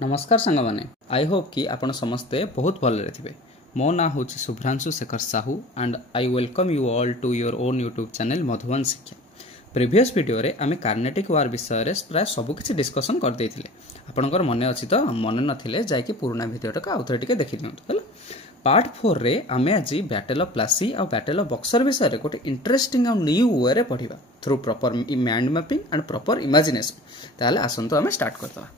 नमस्कार सांग मैंने आई होप कि आपण समस्ते बहुत भल थे। मो ना हूँ Subhranshu Shekhar Sahu and I welcome you all to your own YouTube channel Madhuban Shiksha. Previous video रे आमे कार्नेटिक वार विषय रे प्राय सबकि डिस्कसन करदे आपणकर मन अच्छी तो मन नथिले जाइए पुराना भिडियोटा को आउथरे टिके देखि दियंतु है। पार्ट 4 रे आमे आज बैटल ऑफ प्लासी और बैटल ऑफ बक्सर विषय रे गोटे इंटरेस्टिंग और न्यू वे रे पढ़िबा through proper mind mapping and proper imagination. ताले आसंतु आमे स्टार्ट करदवा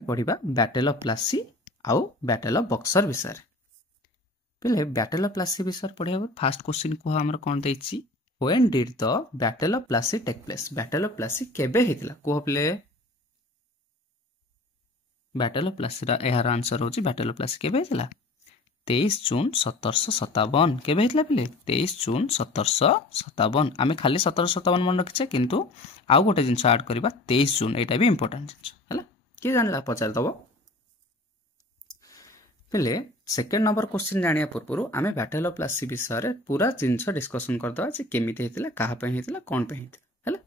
पढ़िबा बैटल ऑफ प्लासी आउ बैटल ऑफ बक्सर विषय पहले बैटल ऑफ प्लासी विषय पढ़िया फास्ट क्वेश्चन को हमर कोन दैछि when did the battle of Plassey take place. Battle of Plassey केबे हेतिला को प्ले बैटल ऑफ प्लासी रा एहार आंसर होछि बैटल ऑफ प्लासी केबे हेतिला 23 जून 1757 केबे हेतिला पहले 23 जून 1757। आमे खाली 1757 मन रखिछे किंतु आउ गोटे जिंस ऐड करबा 23 जून एटा भी इंपोर्टेंट जिंस हला किए जानला पचार दबो। पहले सेकेंड नंबर क्वेश्चन जानिया पूर्व आमे बैटल ऑफ प्लासी विषय पूरा जिंस डिस्कशन करदवा जे केमिते हेतिला काहा पे हेतिला कोन पे हेतिला हला।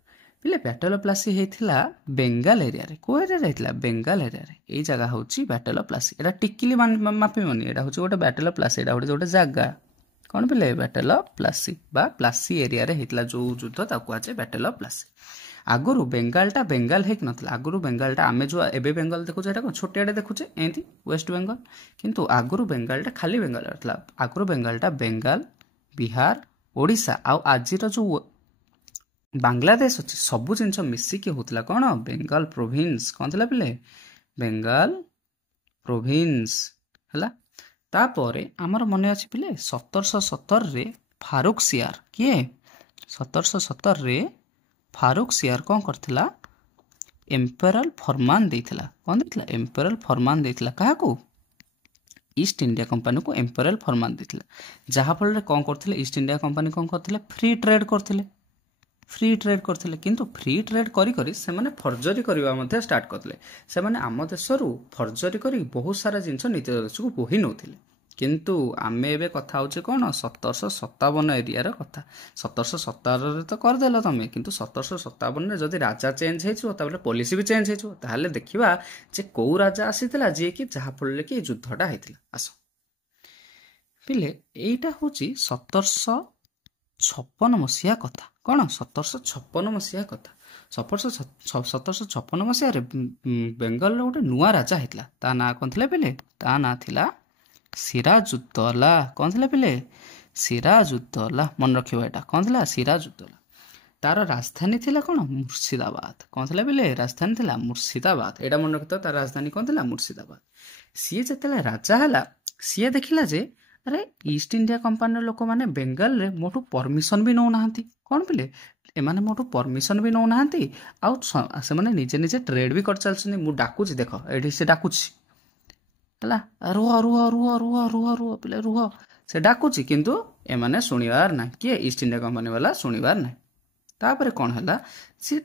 पहले बैटल ऑफ प्लासी हेतिला बेंगाल एरिया रे को एरिया हेतिला बेंगाल एरिया रे एई जगह होची बैटल ऑफ प्लासी। एटा टिकिली मापी मनी एटा होची गोटे बैटल ऑफ प्लासी एटा गोटे जगह कोन पहले बैटल ऑफ प्लासी बा प्लासी एरिया रे हेतिला जो युद्ध ताकू आछे बैटल ऑफ प्लासी। आगुरु बेंगालटा बेंगाल हेक नथला आगुरु बेंगालटा आमे जो एबे बेंगाल देखुचे एटा छोटियाडे देखुचे एंती वेस्ट बेंगल किंतु आगुरु बेंगालटा खाली बेंगाल रहतला। आगुरु बेंगालटा बेंगाल बिहार ओडिशा आ आजिर जो बांग्लादेश अछि सब जिंस मिसी के होतला कोन बेंगाल प्रोविंस कोन थला पले बेंगाल प्रोविंस हला। तापरे हमर मने अछि पले 1770 रे फारूक सियार किए 1770 रे फारूक सियार कौन करथिला एम्पेरल फरमान देथिला कौन देथिला एम्पेरल फरमान देथिला काहाकू ईस्ट इंडिया कंपनी को एम्पेरल फरमान देथिला जहा फल रे कौन करथिले ईस्ट इंडिया कंपनी कौन करथिले फ्री ट्रेड करथिले किंतु फ्री ट्रेड करी करी से माने फर्जरी करबा मध्ये स्टार्ट करथिले से माने आम देशरू फर्जरी करी बहुत सारा जिंस नीति देश को बोही नउथिले किंतु आमे एबे कथा होचे कोन 1757 एरिया रे कथा 1770 रे तो कर देला तमे किंतु 1757 रे जदी राजा चेंज हेछु ताबले पॉलिसी भी चेंज हेछु ताहले देखिबा जे को राजा आसीतला जे कि जहा फल कि युद्धटा हेतिला आसो पिले एटा होची 1756 मसिया कथा कोन 1756 मसिया कथा 1756 मसिया रे बेंगल रो गोटे नुवा राजा हेतिला ता ना कोन थिले पिले ता ना थिला सिराजुद्दौला कौन थिला पहले सिराजुद्दौला मन रखियो एटा कौन थिला सिराजुद्दौला तार राजधानी थिला कोन मुर्शिदाबाद कौन थिला पहले राजधानी थिला मुर्शिदाबाद एटा मन रखतो तार राजधानी कौन थिला मुर्शिदाबाद। सी जतले राजा हला सी देखिला जे अरे ईस्ट इंडिया कंपनी लोक माने बेंगल रे मोटू परमिशन भी नौ नाहंती कौन पहले एमाने मोटू परमिशन भी नौ नाहंती आ से माने निजे निजे ट्रेड भी कर चलछनी मु डाकुची देखो एठी से डाकुची हला रुह रुह रुह रुह रुह रुह पिले रुह से डाकुची किंतु एमाने सुनिवार ना किए ईस्ट इंडिया कंपनी वाला सुनिवार ना। तापरे कोन हला सी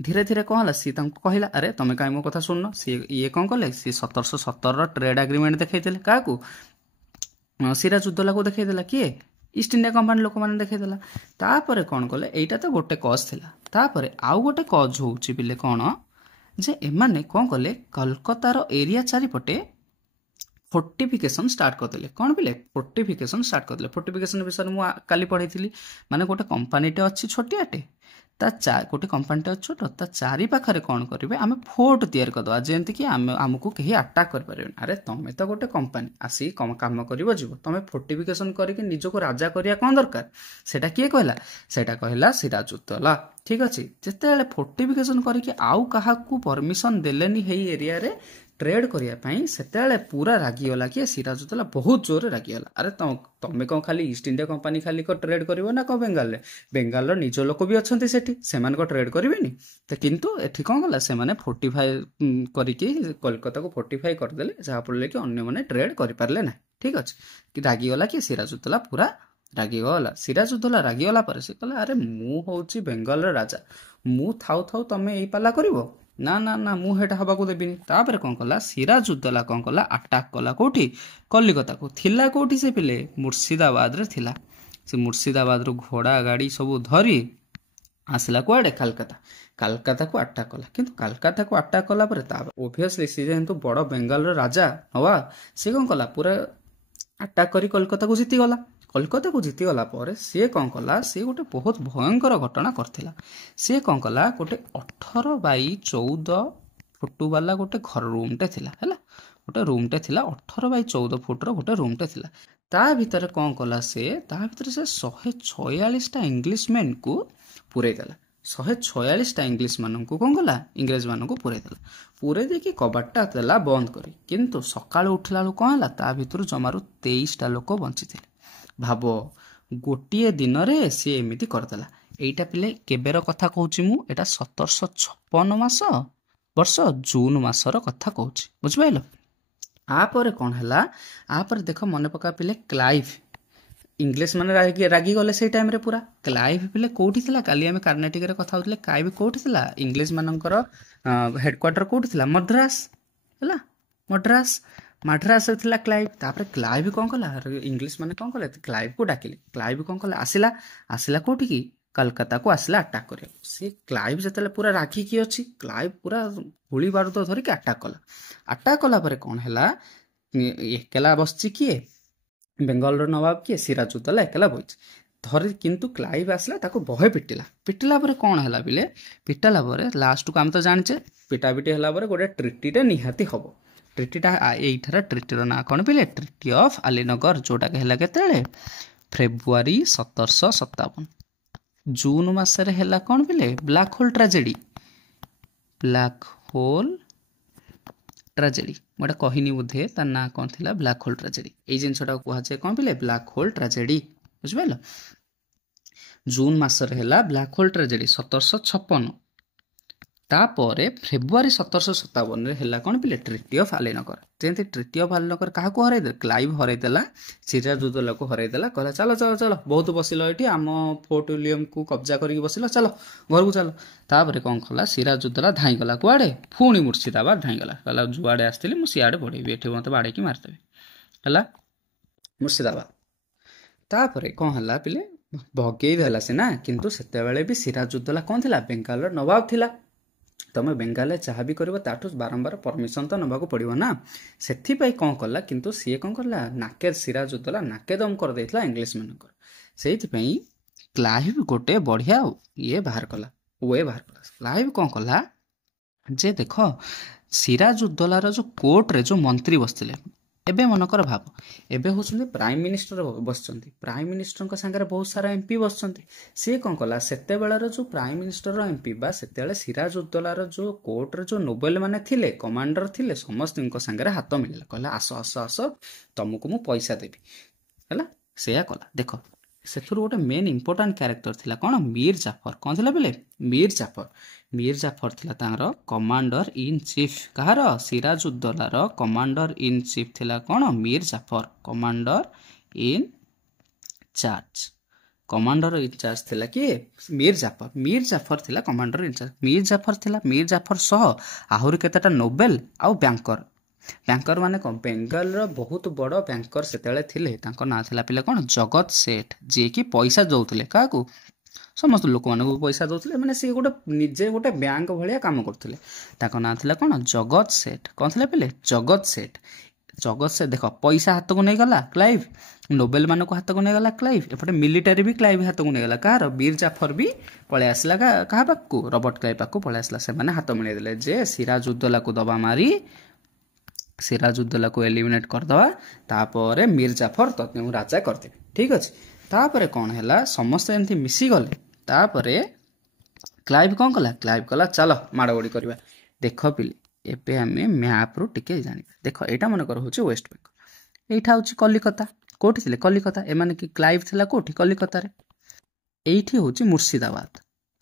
धीरे धीरे कोन हला सी तंको कहिला अरे तमे काई मो कथा सुननो सी ये कोन कले सी 1770 रो ट्रेड एग्रीमेंट देखैतेले काकू सिराजुद्दौला को देखैदेला किए ईस्ट इंडिया कंपनी लोक माने देखैदेला। तापरे कोन कले एटा तो गोटे कॉज थिला तापरे आउ गोटे कॉज होउची बिले कोन जे एमाने कोन कले कलकत्ता रो एरिया चारिपटे फोर्टिफिकेशन स्टार्ट करदेले कौन बिले फोर्टिफिकेशन स्टार्ट करदेले। फोर्टिफिकेशन विषय मु काली पढ़ाई माने गोटे कंपनीटे अच्छी छोटियाटे गोटे कंपनीटे अच्छी छोट ता चारि पाखरे कौन करेंगे आम फोर्ट तैयार करदे जेमती कि आमको कहीं अटैक कर अरे तुम तो गोटे कंपनी आसी कम काम कर तुम फोर्टिफिकेशन करके निजको राजा करिया कौन दरकार सेटा किए कहला सेटा कहला सिराजुद्दौला ठीक अच्छे जिते फोर्टिफिकेशन करके आउ क्या परमिशन देलेनी हे एरिया रे ट्रेड करिया से पूरा रागिगला किए सिराजुद्दौला बहुत जोर रागिगला अरे तमें कौन खाली ईस्ट इंडिया कंपनी खाली को ट्रेड कर ना कौन बेंगाल निज लोक भी अच्छा से ट्रेड करेनि तो किंतु एठी कौन गला से माने फोर्टिफाई करके कोलकाता को फोर्टिफाई करदेले जहाँफल कि अन्य मैंने ट्रेड करें ना ठीक अच्छे कि रागिगला कि सिराजुद्दौला पूरा रागिगला। सिराजुद्दौला रागिगला पर से कहला अरे मु होची बेंगाल राजा मु थाउ थाउ तमें यही पाला करिवो ना ना ना मु हेटा हबा को देबिनी। तापर कौन कला सिराजुद्दौला कौन कला अटैक कला कोठी कलिकता को थिला कोठी से पिले मुर्शिदाबाद रे थिला से मुर्शिदाबाद रो घोड़ा गाड़ी सब धरी आसला कुआडे कलकत्ता କାଲକାତାକୁ ଆଟାକ୍ କଲା। କିନ୍ତୁ କାଲକାତାକୁ ଆଟାକ୍ କଲା ପରେ ଓଭିୟସଲି ସେ ଯେହେତୁ ବଡ଼ ବେଙ୍ଗାଲର ରାଜା ନୱାବ, ସେ କ'ଣ କଲା ପୁରା ଆଟାକ୍ କରି କଲିକତାକୁ ଜିତିଗଲା। କଲିକତାକୁ ଜିତିଗଲା ପରେ ସିଏ କ'ଣ କଲା, ସିଏ ଗୋଟେ ବହୁତ ଭୟଙ୍କର ଘଟଣା କରିଥିଲା। ସିଏ କ'ଣ କଲା, ଗୋଟେ 18x14 ଫୁଟ ବାଲା ଗୋଟେ ରୁମ୍ଟେ ଥିଲା ହେଲା। ଗୋଟେ ରୁମ୍ଟେ ଥିଲା, 18x14 ଫୁଟର ଗୋଟେ ରୁମ୍ଟେ ଥିଲା। ତା ଭିତରେ କ'ଣ କଲା, ସେ 146ଟା ଇଂଲିଶ ମ୍ୟାନ୍କୁ ପୁରେଇ ଦେଲା। 146ଟା ଇଂଲିଶ ମାନଙ୍କୁ କ'ଣ କଲା, ଇଂରେଜ ମାନଙ୍କୁ ପୁରେଇ ଦେଲା। ପୁରେଇ ଦେଇକି କବାଟଟା ଦେଲା ବନ୍ଦ କରି। କିନ୍ତୁ ସକାଳୁ ଉଠିଲା ବେଳକୁ କ'ଣ ହେଲା, ତା ଭିତରୁ ଜମାରୁ 23ଟା ଲୋକ ବଞ୍ଚିଥିଲେ। ଭାବ, ଗୋଟିଏ ଦିନରେ ସିଏ ଏମିତି କରିଦେଲା। ଏଇଟା ପିଲେ କେବେର କଥା କହୁଛି ମୁଁ, ଏଇଟା 1756 ବର୍ଷ ଜୁନ ମାସର କଥା କହୁଛି, ବୁଝିପାରିଲ। ଆପରେ କ'ଣ ହେଲା, ଆପରେ ଦେଖ ମନେ ପକା ପିଲେ, କ୍ଲାଇଭ ଇଂଲିଶ ମାନେ ରାଗିଗଲେ ସେଇ ଟାଇମରେ ପୁରା। କ୍ଲାଇଭ ପିଲେ କୋଉଠି ଥିଲା, କାଲି ଆମେ କର୍ଣ୍ଣାଟିକରେ କଥା ହଉଥିଲେ, କ୍ଲାଇଭ କୋଉଠି ଥିଲା, ଇଂଲିଶ ମାନଙ୍କର ହେଡକ୍ୱାର୍ଟର କୋଉଠି ଥିଲା, ମଦ୍ରାସ ହେଲା। ମାଡ୍ରାସରେ ଥିଲା କ୍ଲାଇଭ। ତାପରେ କ୍ଲାଇଭ କ'ଣ କଲା, ଇଂଲିଶ ମାନେ କ'ଣ କଲେ, କ୍ଲାଇଭକୁ ଡାକିଲେ। କ୍ଲାଇଭ କ'ଣ କଲା, ଆସିଲା କୋଉଠିକି, କଲକାତାକୁ ଆସିଲା ଆଟାକ୍ କରିବାକୁ। ସେ କ୍ଲାଇଭ ଯେତେବେଳେ ପୁରା ରାଗିକି ଅଛି, କ୍ଲାଇଭ ପୁରା ଗୁଳି ବାରୁଦ ଧରିକି ଆଟାକ୍ କଲା। ଆଟାକ୍ କଲା ପରେ କ'ଣ ହେଲା, ଏକେଲା ବସିଛି କିଏ, ବେଙ୍ଗଲର ନବାବ କିଏ, ସିରାଜୁଦ୍ଦୌଲା ଏକେଲା ବଇଛି କିନ୍ତୁ କ୍ଲାଇଭ ଆସିଲା, ତାକୁ ବହେ ପିଟିଲା ପରେ କ'ଣ ହେଲା ବିଲେ, ପିଟିଲା ପରେ ଲାଷ୍ଟକୁ ଆମେ ତ ଜାଣିଛେ, ପିଟାପିଟି ହେଲା ପରେ ଗୋଟେ ଟ୍ରିଟିଟା ନିହାତି ହବ। ଟ୍ରିଟିଟା ଏଇଠାର ଟ୍ରିଟିର ନାଁ କ'ଣ ପିଲେ, ଟ୍ରିଟି ଅଫ୍ ଆଲିନଗର, ଯୋଉଟାକି ହେଲା କେତେବେଳେ, ଫେବୃଆରୀ 1757। ଜୁନ ମାସରେ ହେଲା କ'ଣ ପିଲେ, ବ୍ଲାକ୍ ହୋଲ୍ ଟ୍ରାଜେଡି। ମୁଁ ଏଟା କହିନି ବୋଧେ, ତା ନାଁ କ'ଣ ଥିଲା, ବ୍ଲାକ୍ ହୋଲ୍ ଟ୍ରାଜେଡି। ଏଇ ଜିନିଷଟାକୁ କୁହାଯାଏ କ'ଣ ପିଲେ, ବ୍ଲାକ୍ ହୋଲ୍ ଟ୍ରାଜେଡି, ବୁଝିପାରିଲ। ଜୁନ ମାସରେ ହେଲା ବ୍ଲାକ୍ ହୋଲ୍ ଟ୍ରାଜେଡି 1756। ତାପରେ ଫେବୃଆରୀ 1757ରେ ହେଲା କ'ଣ ପିଲେ, ଟ୍ରିଟି ଅଫ୍ ଆଲିନଗର। ଯେମିତି ଟ୍ରିଟି ଅଫ୍ ଆଲିନଗର କାହାକୁ ହରାଇଦେଲା, କ୍ଲାଇଭ ହରାଇଦେଲା, ସିରାଜୁଦ୍ଦୌଲାକୁ ହରାଇଦେଲା। କହିଲା ଚାଲ ବହୁତ ବସିଲ ଏଠି, ଆମ ଫୋର୍ଟ ୱିଲିୟମକୁ କବ୍ଜା କରିକି ବସିଲ, ଚାଲ ଘରକୁ ଚାଲ। ତାପରେ କ'ଣ କଲା, ସିରାଜୁଦ୍ଦୌଲା ଧାଇଁଗଲା କୁଆଡ଼େ, ପୁଣି ମୁର୍ଶିଦାବାଦ ଧାଇଁଗଲା। କହିଲା ଯୁଆଡ଼େ ଆସିଥିଲି ମୁଁ ସିଆଡ଼େ ବଢ଼େଇବି, ଏଠି ମୋତେ ବାଡ଼େଇକି ମାରିଦେବି, ହେଲା ମୁର୍ଶିଦାବାଦ। ତାପରେ କ'ଣ ହେଲା ପିଲେ, ଭଗେଇ ଦେଲା ସିନା, କିନ୍ତୁ ସେତେବେଳେ ବି ସିରାଜୁଦ୍ଦୌଲା କ'ଣ ଥିଲା, ବେଙ୍ଗାଲର ନବାବ ଥିଲା। ତମେ ବେଙ୍ଗାଲରେ ଯାହା ବି କରିବ ତାଠୁ ବାରମ୍ବାର ପରମିଶନ ତ ନେବାକୁ ପଡ଼ିବ ନା। ସେଥିପାଇଁ କ'ଣ କଲା, କିନ୍ତୁ ସିଏ କ'ଣ କଲା, ସିରାଜୁଦ୍ଦୌଲା ନାକେଦମ କରିଦେଇଥିଲା ଇଂଲିଶ ମାନଙ୍କର। ସେଇଥିପାଇଁ କ୍ଲାଇଭ ଗୋଟେ ବଢ଼ିଆ ୱେ ବାହାର କଲା। କ୍ଲାଇଭ କ'ଣ କଲା, ଯେ ଦେଖ ସିରାଜୁଦ୍ଦୌଲାର ଯୋଉ କୋର୍ଟରେ ଯୋଉ ମନ୍ତ୍ରୀ ବସିଥିଲେ, ଏବେ ମନେକର ଭାବ, ଏବେ ହେଉଛନ୍ତି ପ୍ରାଇମ ମିନିଷ୍ଟର ବସିଛନ୍ତି, ପ୍ରାଇମ ମିନିଷ୍ଟରଙ୍କ ସାଙ୍ଗରେ ବହୁତ ସାରା ଏମ୍ପି ବସିଛନ୍ତି। ସିଏ କ'ଣ କଲା, ସେତେବେଳର ଯୋଉ ପ୍ରାଇମ ମିନିଷ୍ଟର ଏମ୍ପି ବା ସେତେବେଳେ ସିରାଜୁଦ୍ଦୌଲାର ଯୋଉ କୋର୍ଟରେ ଯୋଉ ନୋବେଲ ମାନେ ଥିଲେ, କମାଣ୍ଡର ଥିଲେ, ସମସ୍ତଙ୍କ ସାଙ୍ଗରେ ହାତ ମିଳିଲା। କହିଲା ଆସ ତମକୁ ମୁଁ ପଇସା ଦେବି, ହେଲା। ସେଇଆ କଲା। ଦେଖ ସେଥିରୁ ଗୋଟେ ମେନ୍ ଇମ୍ପୋର୍ଟାଣ୍ଟ କ୍ୟାରେକ୍ଟର ଥିଲା କ'ଣ, ମୀର ଜାଫର। କ'ଣ ଥିଲା ପିଲେ, ମୀର ଜାଫର ଥିଲା ତାଙ୍କର କମାଣ୍ଡର ଇନ୍ ଚିଫ୍। କାହାର, ସିରାଜୁଦ୍ଦୌଲାର କମାଣ୍ଡର ଇନ୍ ଚିଫ୍ ଥିଲା କ'ଣ, Mir Jafar. Commander in charge ଥିଲା କିଏ, ମୀର ଜାଫର ଥିଲା commander in charge. Mir Jafar ସହ ଆହୁରି କେତେଟା ନୋବେଲ ଆଉ ବ୍ୟାଙ୍କର ମାନେ କ'ଣ, ବେଙ୍ଗଲର ବହୁତ ବଡ଼ ବ୍ୟାଙ୍କର ସେତେବେଳେ ଥିଲେ। ତାଙ୍କ ନାଁ ଥିଲା ପିଲା କ'ଣ, ଜଗତ ସେଠ, ଯିଏକି ପଇସା ଦଉଥିଲେ କାହାକୁ, ସମସ୍ତ ଲୋକମାନଙ୍କୁ ପଇସା ଦଉଥିଲେ। ମାନେ ସିଏ ନିଜେ ଗୋଟେ ବ୍ୟାଙ୍କ ଭଳିଆ କାମ କରୁଥିଲେ। ତାଙ୍କ ନାଁ ଥିଲା କ'ଣ, ଜଗତ ସେଠ। କ'ଣ ଥିଲା ପିଲେ, ଜଗତ ସେଠ। ଦେଖ ପଇସା ହାତକୁ ନେଇଗଲା କ୍ଲାଇଭ, ନୋବେଲ ମାନଙ୍କୁ ହାତକୁ ନେଇଗଲା କ୍ଲାଇଭ, ଏପଟେ ମିଲିଟାରୀ ବି କ୍ଲାଇଭ ହାତକୁ ନେଇଗଲା। କାହାର, ମୀର ଜାଫର ବି ପଳେଇ ଆସିଲା କାହା ପାଖକୁ, ରବର୍ଟ କ୍ଲାଇଭ ପାଖକୁ ପଳେଇ ଆସିଲା। ସେମାନେ ହାତ ମିଳେଇ ଦେଲେ ଯେ ସିରାଜୁଦ୍ଦୌଲାକୁ ଦବା ମାରି, ସିରାଜୁଦ୍ଦୌଲାକୁ ଏଲିମିନେଟ୍ କରିଦେବା, ତାପରେ ମୀର ଜାଫର ତତେ ମୁଁ ରାଜା କରିଦେବି, ଠିକ ଅଛି। ତାପରେ କ'ଣ ହେଲା, ସମସ୍ତେ ଏମିତି ମିଶିଗଲେ। ତାପରେ କ୍ଲାଇଭ କ'ଣ କଲା, ଚାଲ ମାଡ଼ଗୋଡ଼ି କରିବା। ଦେଖ ପିଲେ, ଏବେ ଆମେ ମ୍ୟାପ୍ରୁ ଟିକେ ଜାଣିବା। ଦେଖ ଏଇଟା ମନେକର ହେଉଛି ୱେଷ୍ଟ ବେଙ୍ଗଲ, ଏଇଟା ହେଉଛି କଲିକତା। କୋଉଠି ଥିଲେ, କଲିକତା। ଏମାନେ କି, କ୍ଲାଇଭ ଥିଲା କୋଉଠି, କଲିକତାରେ। ଏଇଠି ହେଉଛି ମୁର୍ଶିଦାବାଦ,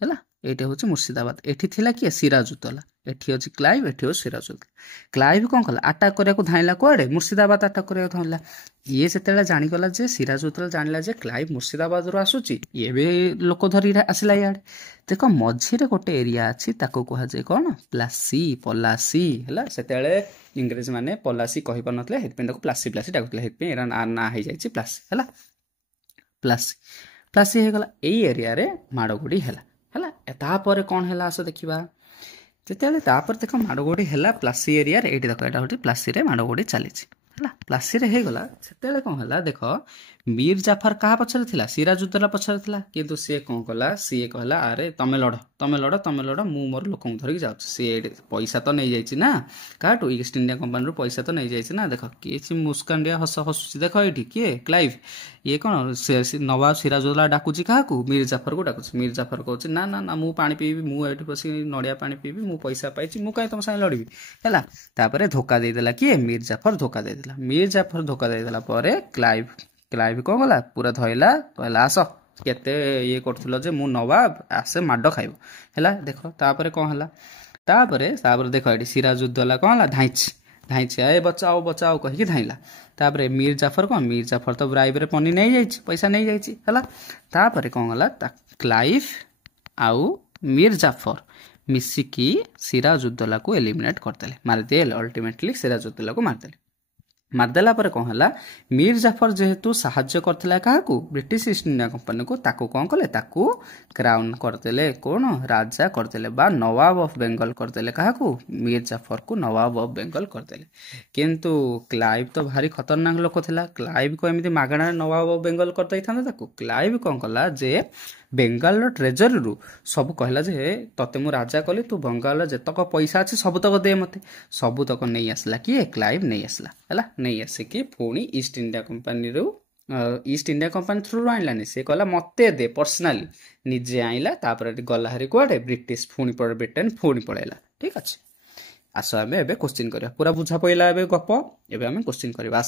ହେଲା। ଏଇଟା ହେଉଛି ମୁର୍ଶିଦାବାଦ। ଏଠି ଥିଲା କିଏ, ସିରାଜୁଦ୍ଦୌଲା। ଏଠି ଅଛି କ୍ଲାଇଭ, ଏଠି ହେଉଛି ସିରାଜୁଦ୍ଦୌଲା। କ୍ଲାଇଭ କ'ଣ କଲା, ଆଟାକ୍ କରିବାକୁ ଧାଇଁଲା କୁଆଡ଼େ, ମୁର୍ଶିଦାବାଦ ଆଟାକ୍ କରିବାକୁ ଧାଇଁଲା। ଇଏ ଯେତେବେଳେ ଜାଣିଗଲା ଯେ, ସିରାଜୁଦ୍ଦୌଲା ଜାଣିଲା ଯେ କ୍ଲାଇଭ ମୁର୍ଶିଦାବାଦରୁ ଆସୁଛି, ଇଏ ବି ଲୋକ ଧରି ଆସିଲା ଇଆଡ଼େ। ଦେଖ ମଝିରେ ଗୋଟେ ଏରିଆ ଅଛି, ତାକୁ କୁହାଯାଏ କ'ଣ, ପଲାସି, ହେଲା। ସେତେବେଳେ ଇଂରେଜ ମାନେ ପଲାସି କହିପାରୁନଥିଲେ, ସେଥିପାଇଁ ତାକୁ ପ୍ଲାସି ଡାକୁଥିଲେ। ସେଥିପାଇଁ ଏରା ନାଁ ହେଇଯାଇଛି ପ୍ଲାସି, ହେଲା। ପ୍ଲାସି ହେଇଗଲା। ଏଇ ଏରିଆରେ ମାଡ଼ଗୋଡ଼ି ହେଲା। तापर कौन है आस देखा जिते तापर देख माड़गोड़ी है प्लासी एरिया ये देख यहाँ हूँ प्लासी माड़गोड़ी चली प्लासी हो गला से कौन है देख मीर जाफर क्या पचर था सिराजुद्दौला पचर था किंतु सी कौन कला सी कहला अरे तमें लड़ तमें लड़ तमें लड़ मु मोर लोक धरिक जाऊँ सी पैसा तो नहीं जाइए ना क्या ईस्ट इंडिया कंपानी पैसा तो नहीं जाइए ना देख किए मुस्कान हस हसुची देख ये किए क्लाइव ये कौन नवाब सिराजुद्दौला डाकुची क्या मीर जाफर को डाकुची मीर जाफर कहूँ ना ना ना मु पानी पीबी मुझे बस नड़िया पानी पीबी मु पैसा पाई मु कहीं तुम साथ लड़बी है धोखा देदेला किए मीर जाफर धोखा देदेला मीर जाफर धोखा देदेला क्लाइव क्लाइव कौन गला पूरा धरला कहला आस केते ये करथुलो जे मु नवाब आसे माड खाइब हैला देख तापर कौन है तापर देख ये सिराजुद्दौला कौन है धाइच ए बचाओ बचाओ कहीकि धाइला तापर मीर जाफर कौन मीर जाफर तो ब्राइब पनी नहीं जाइए पैसा नहीं जाइए तापर कौन गला क्लाइव आउ मीर जाफर मिसिकी सिराजुद्दौला को एलिमिनेट करदेले मारिदेले अल्टिमेटली सिराजुद्दौला को मारिदेले मारदेला पर कौन है मीर जाफर जेहेतु साहाଯ୍य करथिला काहाकू ब्रिटिश ईस्ट इंडिया कंपनी को ताकू कौन कले ताकू क्राउन करदेले कौन राजा करदेले बा नवाब ऑफ बेंगल करदेले काहाकू मीर जाफर को नवाब ऑफ बेंगल करदेले किंतु क्लाइव तो भारी खतरनाक लोक थिला क्लाइव को एमती मागणा नवाब ऑफ बेंगल कर दैथांता ताकू क्लाइव कौन कला जे बेंगाल ट्रेजरी रू सब कहला जे तते मु राजा कली तू बंगाल जेतक पैसा अच्छे सबतक दे मते सबतक नहीं आसला किए क्लाइव नहीं आसला है नहीं आसिकी पुणी ईस्ट इंडिया कंपानी रू ईस्ट इंडिया कंपानी थ्रू आइलानी से कहला मते दे पर्सनाली निजे आइला तापर गला हरी कुआडे ब्रिटिश पुणी पर ब्रिटेन पुणी पळैला ठीक अच्छे आस आम ए क्वेश्चन करिया पूरा बुझा पइला ए गप एबे आम क्वेश्चन करिया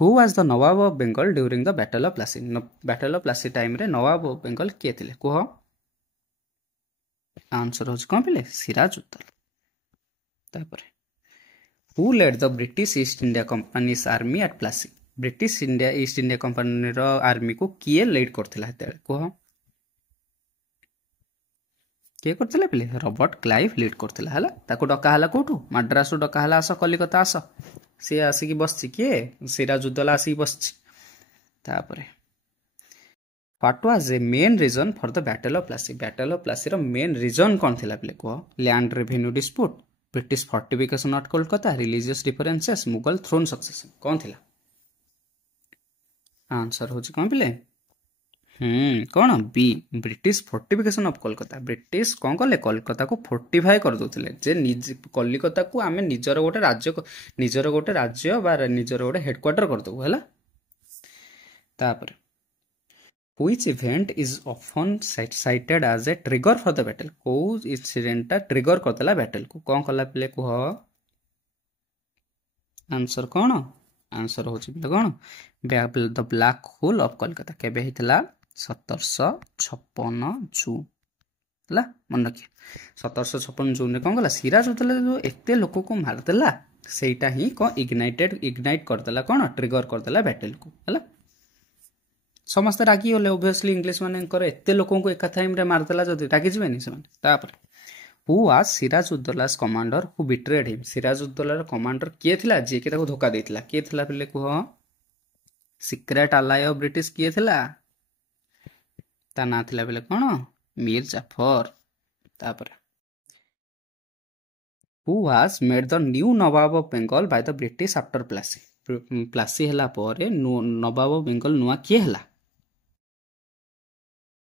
who was the nawab of Bengal during the battle of Plassey battle of Plassey time रे नवाब ऑफ बेंगल किए थे कह आंसर हो कौन पे Sirajuddaula who led the British East India company's army at Plassey British India East India company army को किए लीड करथिला कह किए करथिला पे रॉबर्ट क्लाइव लीड करथिला हला ताको डका हला कोठू मद्रास डका हला आस कलिकता आस सी आसिकी बसची किए सिराजुद्दौला आसिकी बसची तापरे what was a main reason for the battle of Plassey रो मेन रीजन कौन थिला पे कह land revenue dispute British fortification of Kolkata religious differences Mughal throne succession कौन थिला आंसर हो कौन पे कौन B British fortification of Kolkata British कौन कले कोलकाता को फोर्टिफाई कर दोथिले जे कलिकता को आमे निजर गोटे राज्य बा निजर गोटे हेडक्वार्टर कर दो हैला तापर which event is often cited as a trigger for the battle को इंसिडेंट ट्रिगर करदेला बैटल को कौन कला पे कह आंसर कौन आंसर हो कौन the black hole of Kolkata केबे हितला 1756 जून है मन रखिए 1756 जून में कौन गला सिराजुद्दौला जो एते लोक को मारदेला सेटा ही कौन इग्नाइट करदेला कौन ट्रिगर करदेला बैटल को है समस्त रागी गले ओबियसली इंग्लिश मान एते लोक को एक टाइम रे मारदेला जदि रागी जिवेनी से तापर who was Sirajuddaula's commander who betrayed him सिराजुद्दौलार कमांडर किए थिला जे के ताको धोखा देथिला किए थिला पले कह सीक्रेट अलाय ऑफ ब्रिटिश किए थिला ता ना थिला बेले कौन मीर जाफर तापर who was made the new Nawab of Bengal by the British after Plassey हला परे नवाब ऑफ बेंगल नुआ किए हला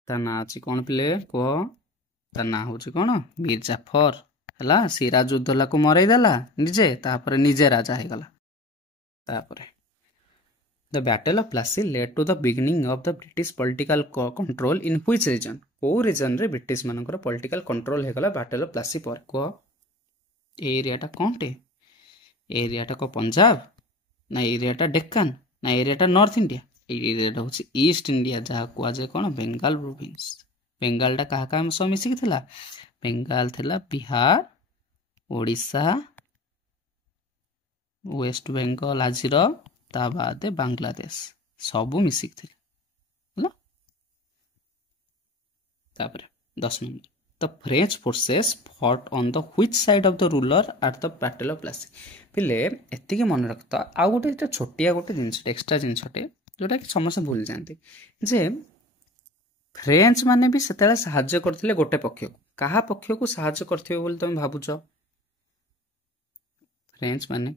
ता ना अछि कौन पिले को ता ना होछि कौन मीर जाफर हला सिराजुद्दौला को मरई देला निजे तापर निजे राजा हे गला तापर The Battle of Plassey led to the beginning of the British political control in which region? को region रे ब्रिटिश मानकर political control हेगला Battle of Plassey पर को एरियाटा कौनटे एरियाटा को पंजाब ना एरियाटा डेक्कन ना एरियाटा नॉर्थ इंडिया एरियाटा होछि ईस्ट इंडिया जहाँ कुआजे कौन बेंगाल प्रोविंस बेंगालटा कहा कहा सब मिसिकी थिला बेंगाल थिला बिहार ओडिशा वेस्ट बेंगल आजिर ता बाद बांग्लादेश सबू मिसिक थे तापर 10 number the French forces fought on the which side of the ruler at the battle of Plassey पिले एतिके मन रखता आ गोटे छोटिया गोटे जिनस एक्स्ट्रा जिनसटे जोटा कि समस्त भूल जाते जे फ्रेंच माने भी सेतेले साहाଯ୍य करथिले गोटे पक्ष को कहा पक्ष को साहाଯ୍य करथिबे बोली तुम भाबुछ फ्रेंच माने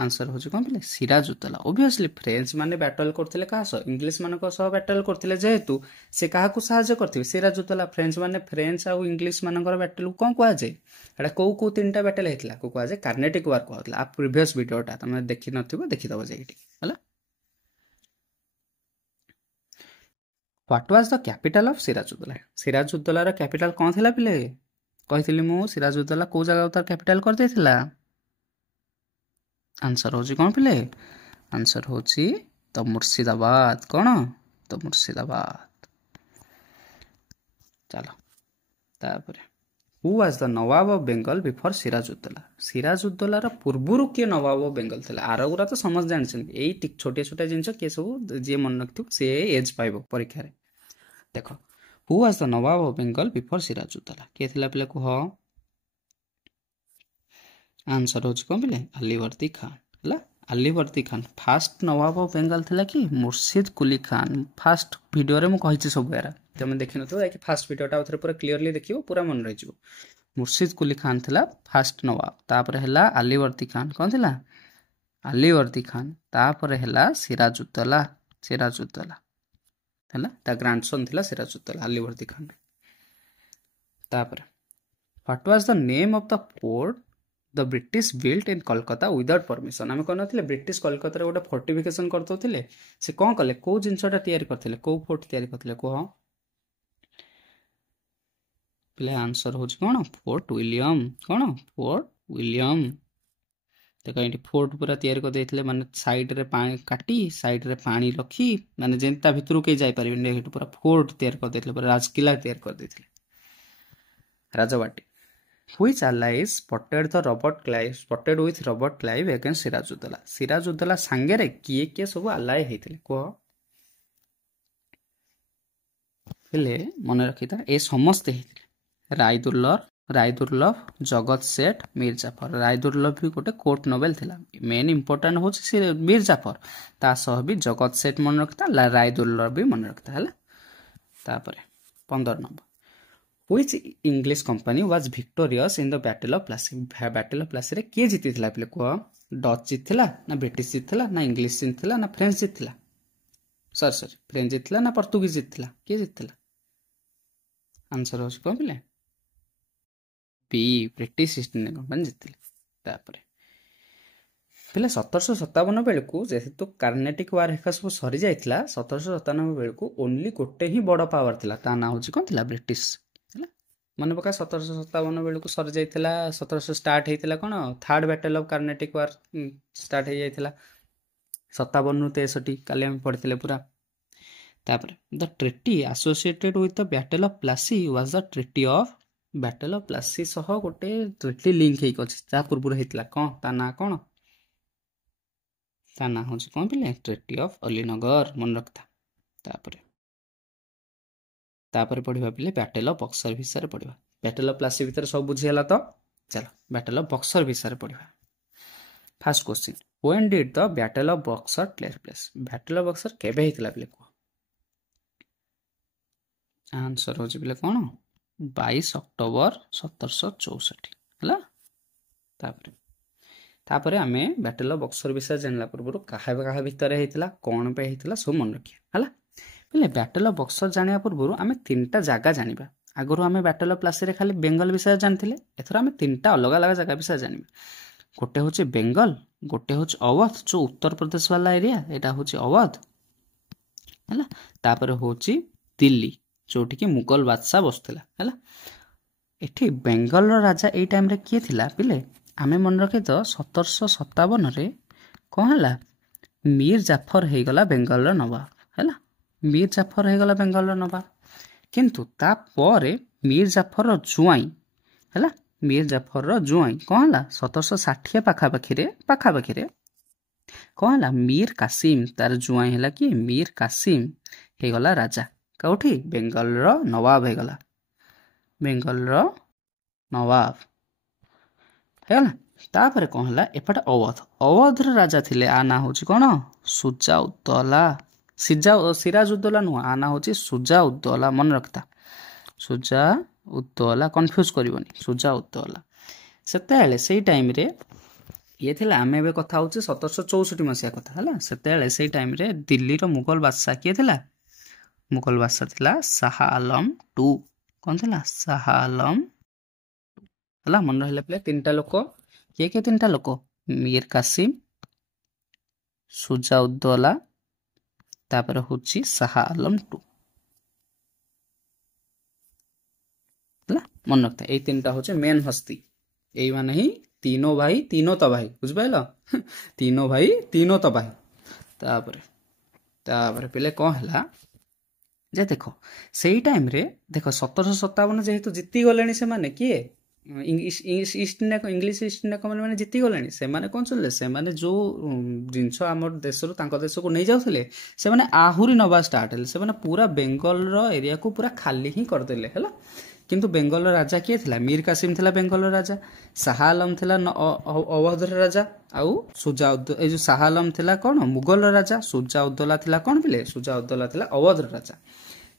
आंसर होची कोन पिले सिराजुद्दौला ऑब्वियसली फ्रेंच माने बैटल करथिले कहा सह इंग्लिश मानको सह बैटल करथिले जेहेतु से कहा को साहाଯ୍य करथिबे सिराजुद्दौला फ्रेंच माने फ्रेंच आ इंग्लिश मानकर बैटल को कोन कुआ जे एटा को तीनटा बैटल हेतला को कुआ जे कार्नेटिक वार कहतला आ प्रीवियस वीडियोटा तुम देखि नथिबो देखि दबो जेठी हला what was the capital of Sirajuddaula Sirajuddaula रा कैपिटल कोन थिला पिले कहिथिली मु सिराजुद्दौला को जगह उतार कैपिटल कर देथिला आंसर होची कोन पिले आंसर होची तो मुर्शिदाबाद कोन तो मुर्शिदाबाद चलो तापर who was the nawab of Bengal before Sirajuddaula Sirajuddaula रा पूर्वरु के नवाब ऑफ बेंगल थिला आरगुरा तो समझ जानछन एई छोटे छोटे जिंस के सब जे मन रखथिव से एज पाइबो परीक्षा रे देखो who was the nawab of Bengal before Sirajuddaula के थिला पिले को आंसर होची कोन पिले अलीवर्दी खान हला Alivardi Khan fast Nawab of Bengal थिला कि मुर्शिद कुली खान फास्ट वीडियो रे मु कहिछि सब एरा तुम देखि नथो कि फास्ट वीडियोटा उथरे पूरा क्लियरली देखियो पूरा मन रहि जिवो मुर्शिद कुली खान थिला फास्ट नवाब तापर हैला अलीवर्दी खान कोन थिला अलीवर्दी खान तापर हैला सिराजुद्दौला सिराजुद्दौला हैला ता ग्रैंडसन थिला सिराजुद्दौला अलीवर्दी खान तापर what was the name of the fort the British built in Kolkata without permission आम कौन थे ब्रिटिश कोलकाता गोटे फोर्टिफिकेशन करते से कौन कले कौ जिनसा तैयारी करते कौ फोर्ट तैयारी करते कह पे आंसर हो कौन फोर्ट विलियम कौन फोर्ट विलियम देखो ये फोर्ट पूरा तैयारी कर देते माने साइड रे पानी काटी साइड रे पानी रखी माने जेंता भितर कहीं जापरि पूरा फोर्ट तैयारी कर देते पूरा राजकिला तैयारी कर देते राजबाटी Which allies spotted with Robert Clive against Siraj-ud-Daulah Siraj-ud-Daulah सांगेरे किए किए सब अलाय हेतिले को हेले मन रखिता ए समस्त हेतिले रायदुर्लभ जगत सेठ मीर जाफर रायदुर्लभ भी गोटे कोर्ट नोवेल थिला मेन इंपोर्टेंट होछि मीर जाफर ता सह भी जगत सेठ मन रखता रायदुर्लभ भी मन रखता हला तापरे 15 number Which English company was victorious in the Battle of Plassey? Battle of Plassey रे के जीती थिला पले को डच जीतला ना ब्रिटिश जीतला ना इंग्लिश जीतला ना फ्रेंच जीतला सॉरी फ्रेंच जीतला ना पोर्तुगीज जीतला के जीतला आंसर हो को पले B British East India company जीतले तापरे पहले 1757 बेलू जेहेतु कार्नेटिक वार हेका सब सरी जाइतला 1797 बेलू ओनली गोटे ही बड़ पावर थिला ता ना होची कोन थिला ब्रिटिश मन पका 1757 बेलू सरी जाइतला 1700 स्टार्ट हेतिला कोन third battle of Carnatic war start हे जाइतला 57 नु 63 काले हम पढ़ितले पूरा तापर the treaty associated with the battle of Plassey was the treaty of battle of Plassey सह गोटे ट्रीटी लिंक हेक अछि जा पूर्व हेतिला कोन ता ना होछि कोन पिले ट्रीटी ऑफ अलीनगर मन रखता तापर पढ़िबा पिले बैटल ऑफ बक्सर विषय पढ़िबा बैटल ऑफ प्लासी भीतर सब बुझियला तो चलो बैटल ऑफ बक्सर विषय पढ़िबा first question when did the battle of Buxar take place battle of Buxar केबे हेतिला पिले को आंसर होछि पिले कोन 22 अक्टोबर 1764 हला तापर आमे बैटल ऑफ बक्सर विषय जानला पूर्व कहा भीतर हेतिला कोन पे हेतिला सब मन रखिया हला पहले बैटल ऑफ बक्सर जानिया पूर्व आमे तीनटा जगह जानिबा आगरो आमे बैटल ऑफ प्लासी रे खाली बेंगल विषय जानथिले एथर आमे तीनटा अलग अलग जगह विषय जानिबा गोटे होचे बेंगल गोटे होचे अवध जो उत्तर प्रदेश वाला एरिया एटा होचे अवध हला तापर होची दिल्ली जोठी के मुगल बादशाह बसथिला हला एठी बेंगल रो राजा एई टाइम रे किए थिला पिले आमे मन रखे तो 1757 रे कोन हला मीर जाफर हे गला बेंगल रो नवाब हला मीर जाफर हे गला बेंगल रो नवाब किंतु ता परे मीर जाफर रो जुआई हला मीर जाफर रो जुआई कोन हला 1760 पाखा पाखिरे कोन हला मीर कासिम तार जुआई हला कि मीर कासिम हे गला राजा कौठी बेंगल रो नवाब हे गला बेंगल रो नवाब है ना तापर कोन हला एपटा अवध रो राजा थिले आ ना होची कोन सुजाउद्दौला ସିରାଜଉଦ୍ଦୌଲା ନୁହଁ, ଆ ନାଁ ହେଉଛି ସୁଜାଉଦ୍ଦୌଲା, ମନେ ରଖିଥା। ସୁଜାଉଦ୍ଦୌଲା, କନଫ୍ୟୁଜ୍ କରିବନି, ସୁଜାଉଦ୍ଦୌଲା। ସେତେବେଳେ ସେଇ ଟାଇମ୍ରେ ଇଏ ଥିଲା, ଆମେ ଏବେ କଥା ହେଉଛି 1764 ମସିହା କଥା ହେଲା। ସେତେବେଳେ ସେଇ ଟାଇମ୍ରେ ଦିଲ୍ଲୀର ମୁଗଲ ବାଦଶାହ କିଏ ଥିଲା? ମୁଗଲ ବାଦଶାହ ଥିଲା ଶାହ ଆଲମ ଟୁ। କ'ଣ ଥିଲା? ଶାହ ଆଲମ ହେଲା। ମନେ ରହିଲା ପିଲା, ତିନିଟା ଲୋକ। କିଏ କିଏ ତିନିଟା ଲୋକ? ମୀର କାସିମ, ସୁଜାଉଦ୍ଦୌଲା, ତାପରେ ହେଉଛି ଶାହ ଆଲମ ଟୁ ହେଲା। ମନେ ରଖିଥା, ଏଇ ତିନିଟା ହେଉଛି ମେନ୍ ହସ୍ତି। ଏଇମାନେ ହିଁ ତିନୋ ଭାଇ ତିନୋ ତବାହି, ବୁଝିପାରିଲ? ତିନୋ ଭାଇ ତିନୋ ତବାହି। ତାପରେ ପିଲେ କ'ଣ ହେଲା ଯେ ଦେଖ, ସେଇ ଟାଇମ୍ରେ ଦେଖ 1757 ଯେହେତୁ ଜିତିଗଲେଣି ସେମାନେ, କିଏ? ଇଂଲିଶ ଇଷ୍ଟ ଇଣ୍ଡିଆ କମ୍ପାନୀ ମାନେ ଜିତିଗଲେଣି। ସେମାନେ କ'ଣ ଚାଲିଲେ? ସେମାନେ ଯେଉଁ ଜିନିଷ ଆମର ଦେଶରୁ ତାଙ୍କ ଦେଶକୁ ନେଇ ଯାଉଥିଲେ, ସେମାନେ ଆହୁରି ନେବା ଷ୍ଟାର୍ଟ ହେଲେ। ସେମାନେ ପୁରା ବେଙ୍ଗଲର ଏରିଆକୁ ପୁରା ଖାଲି ହିଁ କରିଦେଲେ ହେଲା। କିନ୍ତୁ ବେଙ୍ଗଲର ରାଜା କିଏ ଥିଲା? ମୀର କାସିମ ଥିଲା ବେଙ୍ଗଲର ରାଜା, ଶାହ ଆଲମ ଥିଲା ଅୱଧର ରାଜା, ଆଉ ଏଇ ଯେଉଁ ଶାହ ଆଲମ ଥିଲା କ'ଣ? ମୁଗଲର ରାଜା। ସୁଜାଉଦ୍ଦୌଲା ଥିଲା କ'ଣ ପିଲେ? ସୁଜାଉଦ୍ଦୌଲା ଥିଲା ଅୱଧର ରାଜା।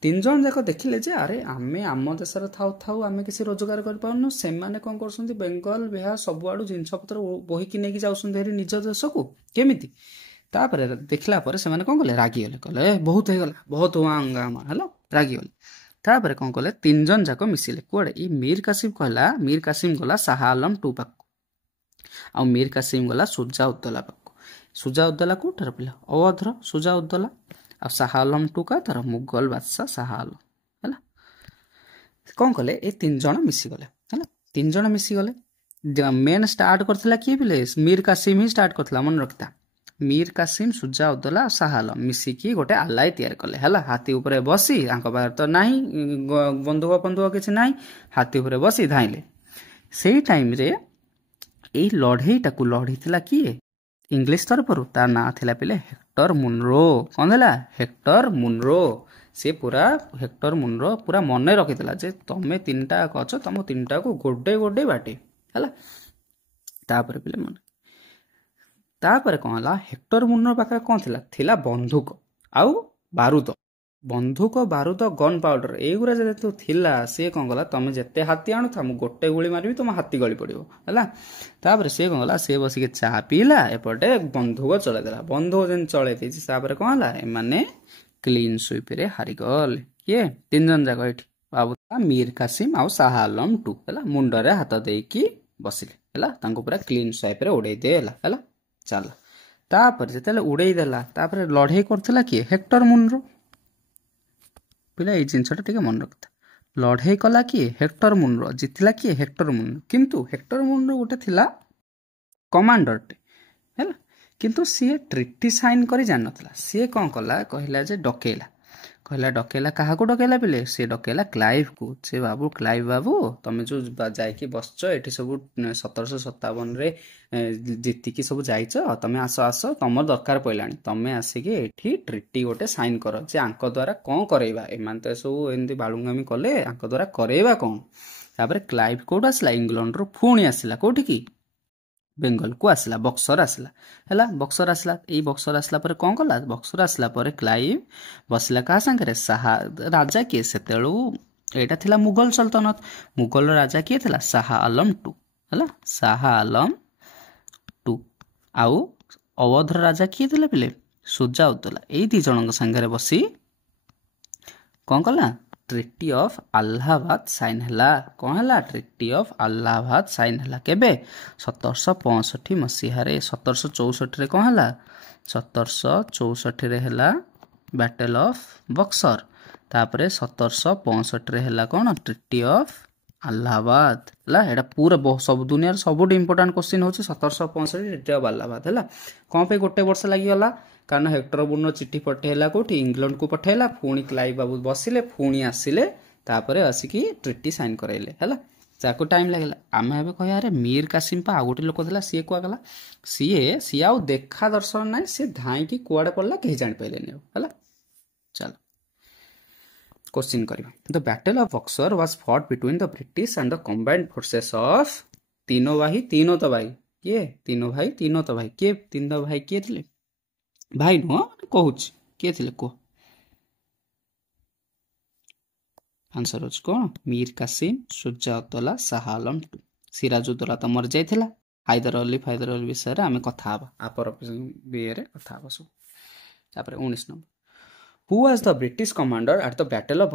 ତିନି ଜଣ ଯାକ ଦେଖିଲେ ଯେ ଆରେ ଆମେ ଆମ ଦେଶରେ ଥାଉ ଆମେ କିଛି ରୋଜଗାର କରିପାରୁନୁ, ସେମାନେ କ'ଣ କରୁଛନ୍ତି? ବେଙ୍ଗଲ ବିହାର ସବୁଆଡ଼ୁ ଜିନିଷପତ୍ର ବୋହିକି ନେଇକି ଯାଉଛନ୍ତି ହେରି ନିଜ ଦେଶକୁ, କେମିତି? ତାପରେ ଦେଖିଲା ପରେ ସେମାନେ କ'ଣ କଲେ? ରାଗିଗଲେ, କହିଲେ ବହୁତ ହେଇଗଲା, ବହୁତ ହାଙ୍ଗାମା ହେଲା, ରାଗିଗଲେ। ତାପରେ କ'ଣ କଲେ? ତିନି ଜଣ ଯାକ ମିଶିଲେ କୁଆଡ଼େ? ଏଇ ମୀର କାସିମ କହିଲା, ମୀର କାସିମ ଗଲା ଶାହ ଆଲମ ଟୁ ପାଖକୁ, ଆଉ ମୀର କାସିମ ଗଲା ସୁଜାଉଦ୍ଦୌଲା ପାଖକୁ। ସୁଜାଉଦ୍ଦୌଲା କୋଉଠାର ପିଲା? ଅୱଧର ସୁଜାଉଦ୍ଦୌଲା। ଆଉ ଶାହ ଆଲମ ଟୁ କାହାର? ମୁଗଲ ବାଦଶାହ ଶାହ ଆଲମ ହେଲା। କ'ଣ କଲେ? ଏ ତିନି ଜଣ ମିଶିଗଲେ ହେଲା। ତିନି ଜଣ ମିଶିଗଲେ। ମେନ୍ ଷ୍ଟାର୍ଟ କରିଥିଲା କିଏ ପିଲେ? ମୀର କାସିମ ହିଁ ଷ୍ଟାର୍ଟ କରିଥିଲା, ମନେ ରଖିଥା। ମୀର କାସିମ, ସୁଜାଉଦ୍ଦୌଲା ଆଉ ଶାହ ଆଲମ ମିଶିକି ଗୋଟେ ଆଲାଇ ତିଆରି କଲେ ହେଲା। ହାତୀ ଉପରେ ବସି, ତାଙ୍କ ପାଖରେ ତ ନାହିଁ ବନ୍ଧୁକ କିଛି ନାହିଁ, ହାତୀ ଉପରେ ବସି ଧାଇଁଲେ। ସେଇ ଟାଇମ୍ରେ ଏଇ ଲଢ଼େଇଟାକୁ ଲଢ଼ିଥିଲା କିଏ? ଇଂଲିଶ ତରଫରୁ। ତା ନାଁ ଥିଲା ପିଲେ ହେକ୍ଟର ମୁନରୋ। କ'ଣ ଥିଲା? Hectare Munro. ସେ ପୁରା ହେକ୍ଟର ମୁନରୋ ପୁରା ମନେ ରଖିଥିଲା ଯେ ତମେ ତିନିଟା ଅଛ, ତମ ତିନିଟାକୁ ଗୋଡେ ବାଟେ ହେଲା। ତାପରେ ପିଲେ ତାପରେ କ'ଣ ହେଲା? ହେକ୍ଟର ମୁନରୋ ପାଖରେ କ'ଣ ଥିଲା? ଥିଲା ବନ୍ଧୁକ ଆଉ ବାରୁଦ। ବନ୍ଧୁକ, ବାରୁଦ, ଗନ୍ ପାଉଡର ଏଇଗୁଡ଼ା ଯେହେତୁ ଥିଲା, ସିଏ କ'ଣ କଲା? ତମେ ଯେତେ ହାତୀ ଆଣୁଥା, ମୁଁ ଗୋଟେ ଗୁଳି ମାରିବି, ତମ ହାତୀ ଗଳି ପଡ଼ିବ ହେଲା। ତାପରେ ସିଏ କ'ଣ କଲା? ସିଏ ବସିକି ଚାହା ପିଇଲା, ଏପଟେ ବନ୍ଧୁକ ଚଳେଇ ଦେଲା। ବନ୍ଧୁକ ଯେମିତି ଚଳେଇ ଦେଇଛି, ତାପରେ କ'ଣ ହେଲା? ଏମାନେ କ୍ଲିନ୍ ସୁଇପ୍ରେ ହାରିଗଲେ। କିଏ? ତିନି ଜଣ ଯାକ ଏଇଠି ବାବୁଥିଲା ମୀର କାସିମ ଆଉ ଶାହ ଆଲମ ଟୁ ହେଲା। ମୁଣ୍ଡରେ ହାତ ଦେଇକି ବସିଲେ ହେଲା। ତାଙ୍କୁ ପୁରା କ୍ଲିନ୍ ସୁଇପ୍ରେ ଉଡ଼େଇ ଦେଲା ହେଲା। ଚାଲ, ତାପରେ ଯେତେବେଳେ ଉଡ଼େଇ ଦେଲା, ତାପରେ ଲଢ଼େଇ କରୁଥିଲା କିଏ? Hectare Munro. ପିଲା ଏଇ ଜିନିଷଟା ଟିକେ ମନେ ରଖିଥା। ଲଢ଼େଇ କଲା କିଏ? Hectare Munro. ଜିତିଲା କିଏ? Hectare Munro. କିନ୍ତୁ ହେକ୍ଟର ମୁନରୋ ଗୋଟେ ଥିଲା କମାଣ୍ଡରଟେ ହେଲା। କିନ୍ତୁ ସିଏ ଟ୍ରିଟି ସାଇନ୍ କରି ଜାଣିନଥିଲା। ସିଏ କ'ଣ କଲା? କହିଲା ଯେ ଡକେଇଲା। କାହାକୁ ଡକେଇଲା ପିଲେ? ସିଏ ଡକେଇଲା କ୍ଲାଇଭ୍କୁ। ସେ କ୍ଲାଇଭ୍ ବାବୁ, ତମେ ଯେଉଁ ଯାଇକି ବସିଛ ଏଠି ସବୁ 1757ରେ ଜିତିକି ସବୁ ଯାଇଛ, ତମେ ଆସ, ତମର ଦରକାର ପଡ଼ିଲାଣି, ତମେ ଆସିକି ଏଠି ଟ୍ରିଟି ଗୋଟେ ସାଇନ୍ କର ଯେ ଆଙ୍କ ଦ୍ୱାରା କ'ଣ କରେଇବା। ଏମାନେ ତ ଏସବୁ ଏମିତି ବାଳୁଙ୍ଗାମି କଲେ, ଆଙ୍କ ଦ୍ୱାରା କରେଇବା କ'ଣ? ତାପରେ କ୍ଲାଇଭ୍ କୋଉଠୁ ଆସିଲା? ଇଂଲଣ୍ଡରୁ ପୁଣି ଆସିଲା। କୋଉଠିକି? ବେଙ୍ଗଲକୁ ଆସିଲା, ବକ୍ସର ଆସିଲା ହେଲା। ବକ୍ସର ଆସିଲା। ଏଇ ବକ୍ସର ଆସିଲା ପରେ କ'ଣ କଲା? ବକ୍ସର ଆସିଲା ପରେ କ୍ଲାଇଭ୍ ବସିଲା କାହା ସାଙ୍ଗରେ? ରାଜା କିଏ? ସେତେବେଳୁ ଏଇଟା ଥିଲା ମୁଗଲ ସଲତନତ। ମୁଗଲର ରାଜା କିଏ ଥିଲା? ଶାହ ଆଲମ ଟୁ ହେଲା। ଶାହ ଆଲମ ଟୁ। ଆଉ ଅୱଧର ରାଜା କିଏ ଥିଲେ ପିଲେ? ସୁଜାଉଦ୍ଦୌଲା। ଏଇ ଦି ଜଣଙ୍କ ସାଙ୍ଗରେ ବସି କ'ଣ କଲା? ଟ୍ରିଟି ଅଫ୍ ଆହ୍ଲାବାଦ ସାଇନ୍ ହେଲା। କ'ଣ ହେଲା? ଟ୍ରିଟି ଅଫ୍ ଆହ୍ଲାବାଦ ସାଇନ୍ ହେଲା। କେବେ? 1765 ମସିହାରେ। 1764ରେ କ'ଣ ହେଲା? 1764ରେ ହେଲା ବ୍ୟାଟେଲ ଅଫ୍ ବକ୍ସର। ତାପରେ 1765ରେ ହେଲା କ'ଣ? ଟ୍ରିଟି ଅଫ୍ ଆହ୍ଲାବାଦ ହେଲା। ଏଇଟା ପୁରା ସବୁ ଦୁନିଆର ସବୁଠୁ ଇମ୍ପୋର୍ଟାଣ୍ଟ କ୍ୱେଶ୍ଚିନ୍ ହେଉଛି 1765 ଟ୍ରିଟି ଅଫ୍ ଆହ୍ଲାବାଦ ହେଲା। କ'ଣ ପାଇଁ ଗୋଟେ ବର୍ଷ ଲାଗିଗଲା? କାରଣ ହେକ୍ଟର ମୁନରୋ ଚିଠି ପଠେଇଲା କୋଉଠି? ଇଂଲଣ୍ଡକୁ ପଠେଇଲା। ପୁଣି କ୍ଲାଇଭ୍ ବାବୁ ବସିଲେ, ପୁଣି ଆସିଲେ, ତାପରେ ଆସିକି ଟ୍ରିଟି ସାଇନ୍ କରାଇଲେ ହେଲା। ତାକୁ ଟାଇମ୍ ଲାଗିଲା। ଆମେ ଏବେ କହିବା ଆରେ ମୀର କାସିମ ପା ଆଉ ଗୋଟେ ଲୋକ ଥିଲା, ସିଏ କୁଆ ଗଲା? ସିଏ ଆଉ ଦେଖା ଦର୍ଶନ ନାହିଁ, ସିଏ ଧାଇଁକି କୁଆଡ଼େ ପଡ଼ିଲା କେହି ଜାଣିପାରିଲେନି ଆଉ ହେଲା। ଚାଲ क्वेश्चन करिबा। The battle of Buxar was fought between the British and the combined forces of तीनों भाई किए? तीनों भाई किए? तीन भाई किए थे? भाई नुह कहूँ किए थे कह आंसर हो कौन मीर कासिम सुजाउद्दौला शाह आलम टू सिराजुद्दौला तो मर जाइथिला हायदर अली विषय रे आमे कथा हबा आपर बिए कथा हबा सब तापर 19 number who was the British commander at the battle of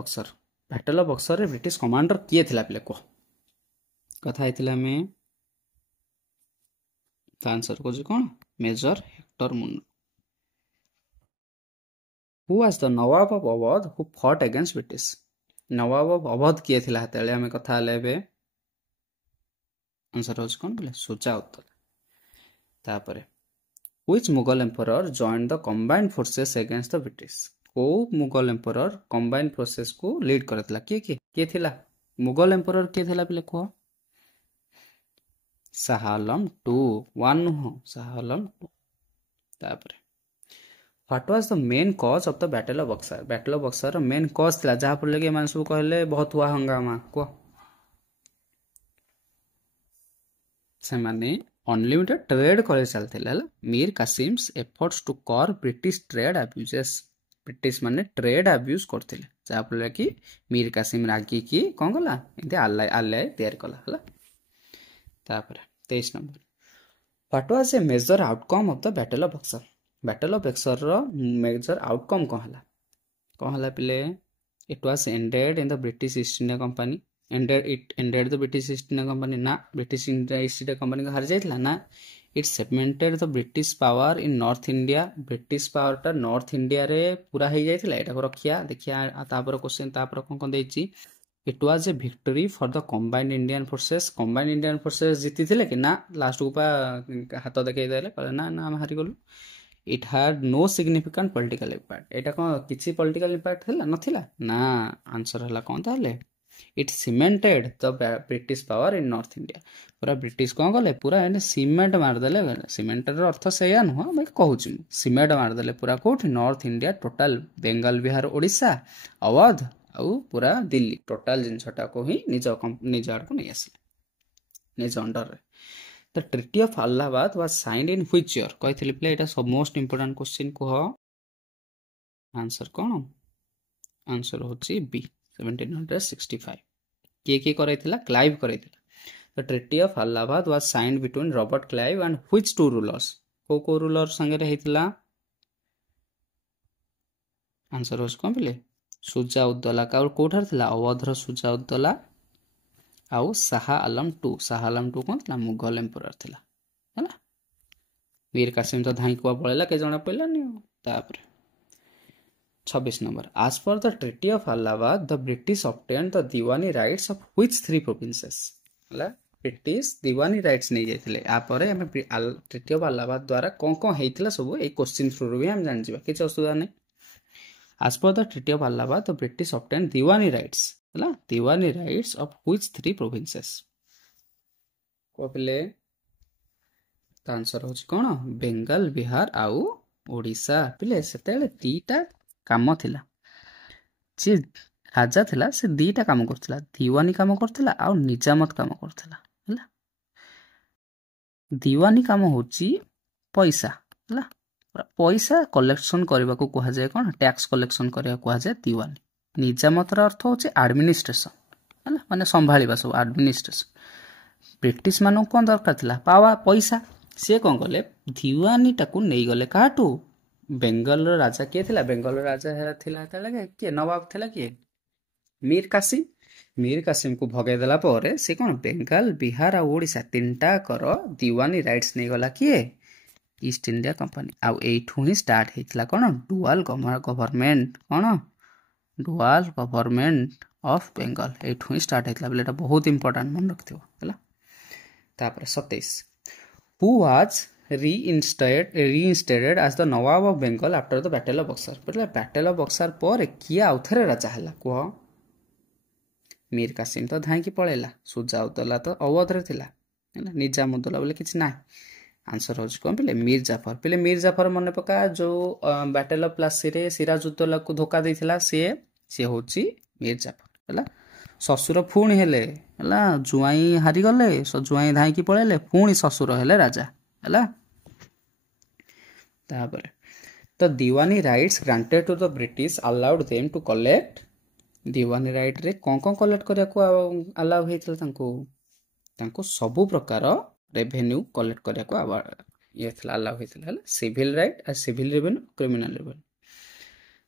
Buxar रे ब्रिटिश कमांडर किए थिला पिले कह कथा हेतिला में तो आंसर को कौन major Hector Munro who was the nawab of Awadh who fought against British nawab of Awadh किए थिला हेतेले हमें कथा लेबे आंसर हो कौन बोले सुजाउद्दौला तापर which Mughal emperor joined the combined forces against the British को मुगल एम्परर कंबाइंड फोर्सेस को लीड करथिला किए थिला मुगल एम्परर किए थिला पिले को शाह आलम 2 1 नुह शाह आलम 2 तापर what was the main cause of the battle of Buxar main cause थिला जहा पर लगे मान सब कहले बहुत हुआ हंगामा को से माने अनलिमिटेड ट्रेड करे चलथिला मीर कासिम्स एफर्ट्स टू कर ब्रिटिश ट्रेड अब्यूजेस ब्रिटिश माने ट्रेड अब्यूज करथिले जहा पर कि मीर कासिम रागी की कोन गला एते आल्लाय तैयार कला हला तापर 23 number what was a major outcome of the battle of Buxar रो मेजर आउटकम कोन हला पिले it was ended in the British East India company ended the British East India Company ना British East India Company का हार जाइथिला ना it cemented the British power in North India British power टा North India रे पूरा हो जाइथिला एटा को रखिया देखिया तापर क्वेश्चन तापर कोन देछि it was a victory for the combined Indian forces जीतिथिले कि ना लास्ट को पा हाथ देखै देले कहले ना हम हारि गलु it had no significant political impact एटा को किछि political impact थिला नथिला ना आंसर हला कोन ताले it cemented the British power in north India पूरा ब्रिटिश कौन गले पूरा एने सीमेंट मारदेले सीमेंट रो अर्थ सेया नुह मैं कहूची सीमेंट मारदेले पूरा कोठी north India total Bengal Bihar Odisha Awadh आउ पूरा दिल्ली टोटल जिनसटा को ही निज आड़ को नहीं आसले निज अंडर रे the treaty of Allahabad was signed in which year कहिथिले प्ले एटा सब मोस्ट इंपोर्टेंट क्वेश्चन को आंसर कोन आंसर होची बी 1765 के करैथिला क्लाइव करैथिला the treaty of Allahabad was signed between Robert Clive and which two rulers को रूलर संगे रे हेतिला आंसर होस कोन बिले सुजाउद्दौला का कोठर थिला अवधर सुजाउद्दौला आउ शाह आलम 2 कोन थिला मुगल एम्परर थिला हला मीर कासिम तो धाई को पळेला के जणा पइला नि तापर 26 number as per the treaty of Allahabad the British obtained the diwani rights of which three provinces हला ब्रिटिश दीवानी राइट्स नहीं जाइथिले आ परे हम ट्रिटी ऑफ अलाहाबाद द्वारा कोन हेतिला सब ए क्वेश्चन थ्रू भी हम जान जिबा किछ असुविधा नै as per the treaty of Allahabad the British obtained diwani rights हला diwani rights of which three provinces को पले त आंसर हो कोन बेंगल बिहार आउ ओडिसा पिले सेतेले तीटा काम थिला जे राजा थिला से दीटा काम करथिला दीवानी काम करथिला आ निजामत काम करथिला हला दीवानी काम होची पैसा हला पैसा कलेक्शन करबा को कहा जाय कोन टैक्स कलेक्शन करबा को कहा जाय दीवानी निजामत रा अर्थ होची एडमिनिस्ट्रेशन हला माने संभाळीबा सब एडमिनिस्ट्रेशन ब्रिटिश मानो कोन दरकार थिला पावा पैसा से कोन गले दीवानी टाकू नै गले काटू बेंगल राजा के थिला बेंगल राजा थिला तले के नवाब थिला के मीर कासिम को भगे देला परे से कोन बेंगल बिहार आ ओडिसा तीनटा कर दीवानी राइट्स नै गला के ईस्ट इंडिया कंपनी आ एठू ही स्टार्ट हेतिला कोन डुअल गवर्नमेंट ऑफ बेंगल एठू ही स्टार्ट हेतिला बेलेटा बहुत इंपोर्टेंट मन रखथियो हला तापर 27 who was reinstated as the Nawab of Bengal after the Battle of Buxar मतलब Battle of Buxar पर किया आउथरे राजा हला को मीर कासिम तो धाई की पळेला सुजाउद्दौला तो अवध रे थिला हला निजामुद्दौला बोले किछ ना आंसर हो कोन पिले मीर जाफर मन पका जो बैटल ऑफ प्लासी रे सिराजुद्दौला को धोखा देथिला से होची मीर जाफर हला ससुर फुणी हेले हला जुआई हारि गले जुआई धाई की पळेले फुणी ससुर हेले राजा हला तापर द तो diwani rights granted to the British allowed them to collect diwani right रे कौन कलेक्ट करिया को अलाउ हेतला तांको सबु प्रकार रेवेन्यू कलेक्ट करिया को ये अलाउ हेतला सिविल राइट आ सिविल रेवेन्यू क्रिमिनल रेवेन्यू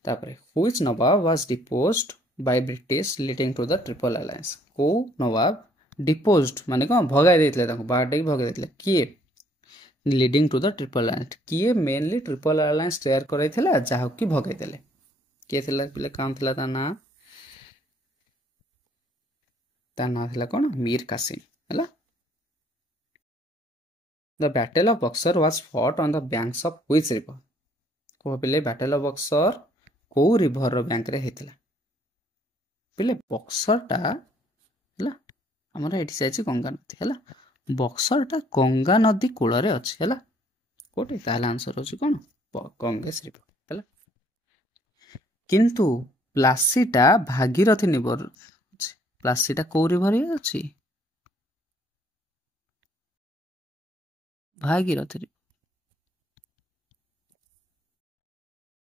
तापरे which nawab was deposed by British leading to the triple alliance को नवाब डिपोज्ड माने कौन भगाई देथिले तांको बारडे भगाई देथिले किए leading to the triple alliance किए मेनली ट्रिपल अलायंस तैयार करैथिला जाहो कि भगाई देले के थिला पिले काम थिला ता ना थिला कौन मीर कासिम हला the battle of Buxar was fought on the banks of which river को पिले बैटल ऑफ बक्सर को रिवर रो बैंक रे हेतिला पिले बक्सर टा हला हमरा एठी जायछि गंगा नदी हला बक्सर टा गंगा नदी कूल रे अछि हला कोठी ताला आंसर होछि कोन गंगेश रिवर हला किंतु प्लासीटा भागीरथी रिवर प्लासीटा को रिवर रे अछि भागीरथी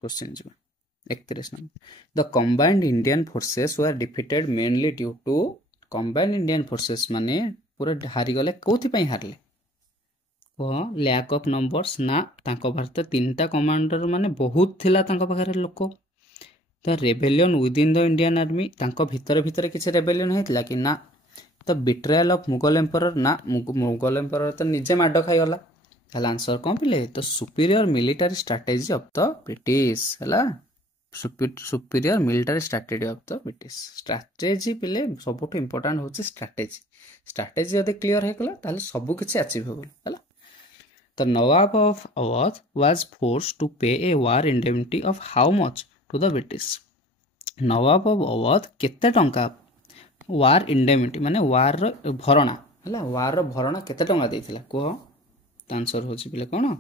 क्वेश्चन जी 31 number the combined Indian forces were defeated mainly due to combined Indian forces माने पूरा हारी गले कोथि पई हारले ओ लैक ऑफ नंबर्स ना तांको भारत तीनटा कमांडर माने बहुत थिला तांको पाखरे लोक the rebellion with in the Indian army तांको भीतर भीतर किछ रेबेलियन हेतला कि ना the betrayal of Mughal emperor ना मुगल एम्परर तो निजे माड खाई गला हला आंसर कोन पिले तो superior military strategy of the British हला superior military strategy of the British strategy पिले सबुठ इंपोर्टेंट होचे स्ट्रेटजी यदि क्लियर हे गला ताले सब किछ अचीव होबल हला the nawab of Awadh was forced to pay a war indemnity of how much to the British nawab of Awadh केते टंका वार इंडेमनिटी माने वार रो भरणा हला वार रो भरणा केते टंका देथिला को आंसर होछि पिले कोन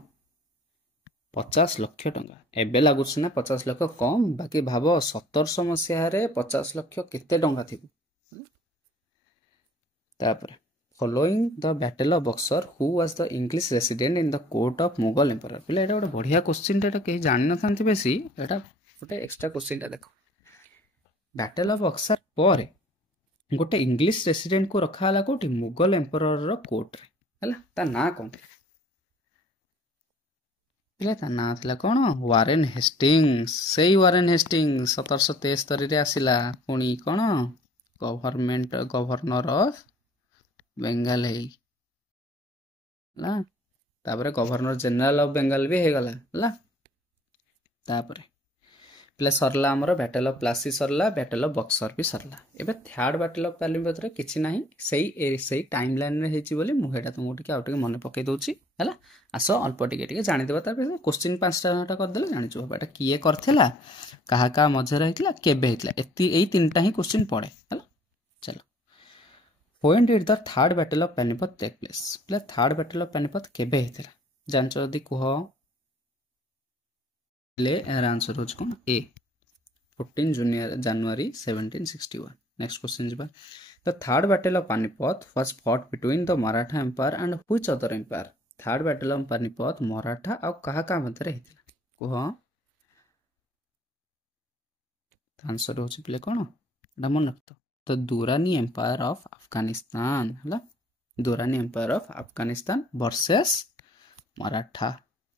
50 लाख टंका एबे लागुछ ना 50 लाख कम बाकी भाबो 1700 मसिया रे 50 लाख केते टंका थिबो तापर following the battle of Buxar who was the English resident in the court of Mughal emperor पिले एटा गोटे बढ़िया क्वेश्चन टा कहि जानि न थांती बेसी एटा गोटे एक्स्ट्रा क्वेश्चन टा देखो बैटल ऑफ बक्सर पर गोटे इंग्लिश रेसिडेंट को रखा हला कोठी मुगल एम्परर रो कोर्ट रे हला ता ना कोन पिले ता ना थिला कोन वारेन हेस्टिंग्स सेही वारेन हेस्टिंग्स 1773 रे आसिला पुनी कोन गवर्नर ऑफ बेंगाल है ला तापरे गवर्नर जनरल ऑफ बेंगाल भी हे गला ला तापरे प्ले सरला हमर बैटल ऑफ प्लासी सरला बैटल ऑफ बक्सर भी सरला एबे थर्ड बैटल ऑफ पानिपत रे किछि नाही सेही टाइमलाइन रे हेछि बोली मु हेटा तुमु टिके आउटे मने पकै दोछि हला आसो अल्प टिके जानि देबा तापे क्वेश्चन 5टा कर देले जानि छु बेटा किए करथेला कहा का मजे रहितला केबे हेतला एई तीनटा ही क्वेश्चन पड़े हला चलो when did the third battle of Panipat take place प्ले थर्ड बैटल ऑफ पानिपत केबे हेतला जानचो यदि कुह ले आंसर होच कोन ए 14 January 1761 नेक्स्ट क्वेश्चन जिबा the third battle of Panipat was fought between the Maratha empire and which other empire third battle of Panipat Maratha आ कहा का मध्य हेतला कुह आंसर होच प्ले कोन एटा मन रखतो तो दुरानी एम्पायर ऑफ अफगानिस्तान हला Durrani empire of Afghanistan versus Maratha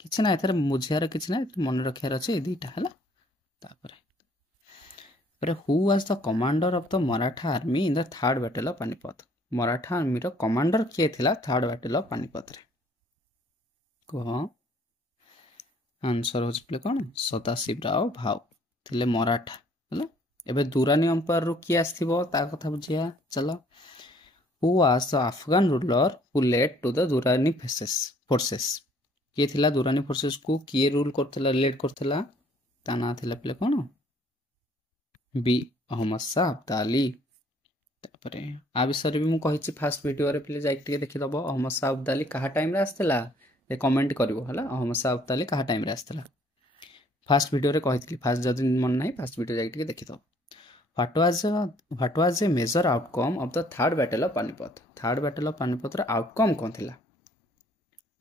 किछ ना एथरे मुझियार किछ ना मन रखियार अछि ए दीटा हला तापर who was the commander of the Maratha army in the third battle of Panipat Maratha army रो कमांडर के थिला थर्ड बैटल ऑफ पानिपत रे को आंसर होच प्ले कोन सदाशिवराव भाव थिले मराठा हला एबे दुरानी एम्पायर रो की आस्थिबो ता कथा बुझिया चलो who was the Afghan ruler who led to the Durrani forces के थिला दुरानी फोर्सेस को किए रूल करथला लीड करथला ता ना थिला प्ले कोन बी अहमद शाह अब्दाली तापरे आ विषय भी मु कहिछि फर्स्ट वीडियो रे प्ले जाई टिके देखि दबो अहमद शाह अब्दाली कहा टाइम रे आस्तला ए कमेंट करिवो हला अहमद शाह अब्दाली कहा टाइम रे आस्तला फर्स्ट वीडियो रे कहितली फर्स्ट जदि मन नाही फर्स्ट वीडियो जाई टिके देखि दबो what was a major outcome of the third battle of Panipat third battle of Panipat रा आउटकम कोन थिला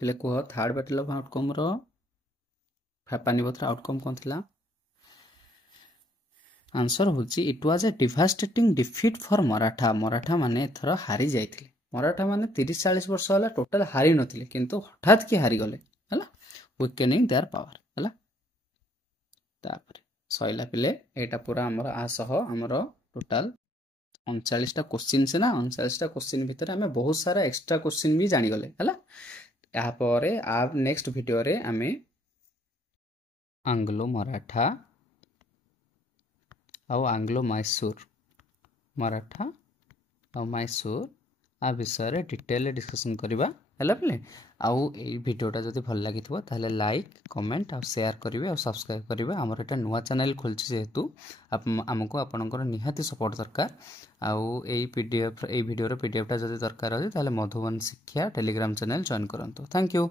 पहले कह थर्ड बैटल ऑफ आउटकम रो ପାନିପଥର ଆଉଟକମ୍ କ'ଣ ଥିଲା? आंसर होची it was a devastating defeat for Maratha. Maratha माने एथर हारी जाइथिले। मराठा माने 30-40 वर्ष होला टोटल हारी नथिले किंतु हठात की हारी गले हला, वीकेनिंग देयर पावर हला। तापर सइला पिले एटा पूरा हमर आसह हमर टोटल 39 टा क्वेश्चन से ना 39 टा क्वेश्चन भितर हमें बहुत सारा एक्स्ट्रा क्वेश्चन भी जानि गले हला। या परे आ नेक्स्ट वीडियो रे हमें आंग्लो मराठा ଆଉ ଆଙ୍ଗ୍ଲୋ ମାଇସୁର ମରାଠା ଆଉ ମାଇସୁର आ विषय डिटेल डिस्कसन करवा है पिले। आउ ये भिडियोटा जब भल लगी ताहले लाइक कमेंट और शेयर करेंगे और सब्सक्राइब करेंगे। आमर एटा नुआ चैनल खोलछि जेहेतु आमको आपनकर निहाती सपोर्ट दरकार। आउ ये पीडीएफ ये भिडियो पीडीएफटा जब दरकार अछि ताहले मधुबन शिक्षा टेलीग्राम चैनल जॉइन करंतु। Thank you.